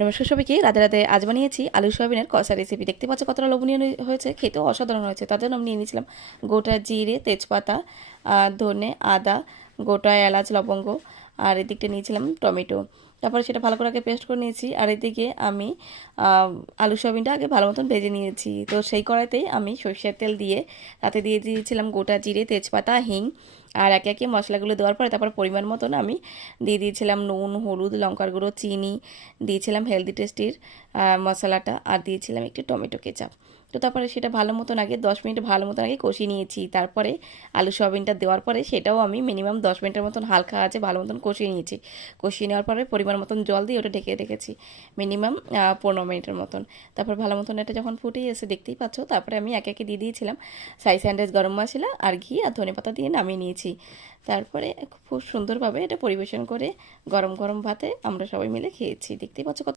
নমস্কার সবাইকে, রাধে রাধে। আজ বানিয়েছি আলু সয়াবিনের কষা রেসিপি। দেখতে পাচ্ছ কতটা লোভনীয় হয়েছে, খেতেও অসাধারণ হয়েছে। তার জন্য আমি নিয়ে নিয়েছিলাম গোটা জিরে, তেজপাতা, ধনে, আদা, গোটা এলাচ, লবঙ্গ, আর এদিকটা নিয়েছিলাম টমেটো। তারপরে সেটা ভালো করে আগে পেস্ট করে নিয়েছি। আর এদিকে আমি আলু সয়াবিনটা আগে ভালো মতন ভেজে নিয়েছি। তো সেই কড়াইতেই আমি সরষের তেল দিয়ে তাতে দিয়ে দিয়েছিলাম গোটা জিরে, তেজপাতা, হিং, আর একে একে মশলাগুলো দেওয়ার পরে তারপর পরিমাণ মতন আমি দিয়ে দিয়েছিলাম নুন, হলুদ, লঙ্কার গুঁড়ো, চিনি, দিয়েছিলাম হেলদি টেস্টির মশলাটা, আর দিয়েছিলাম একটু টমেটো কেচাপ। তো তারপরে সেটা ভালো মতন আগে 10 মিনিট ভালো মতন আগে কষিয়ে নিয়েছি। তারপরে আলু সয়াবিনটা দেওয়ার পরে সেটাও আমি মিনিমাম 10 মিনিটের মতন হালকা আছে ভালো মতন কষিয়ে নিয়েছি। কষিয়ে নেওয়ার পরে পরিমাণ মতন জল দিয়ে ওটা ঢেকে রেখেছি মিনিমাম 15 মিনিটের মতন। তারপর ভালো মতন এটা যখন ফুটে এসে দেখতেই পাচ্ছ, তারপরে আমি একে একে দিয়ে দিয়েছিলাম সাই স্যান্ডউইচ গরম মশলা আর ঘি আর ধনেপাতা দিয়ে নামিয়ে নিয়েছি। তারপরে খুব সুন্দরভাবে এটা পরিবেশন করে গরম গরম ভাতে আমরা সবাই মিলে খেয়েছি। দেখতেই পাচ্ছ কত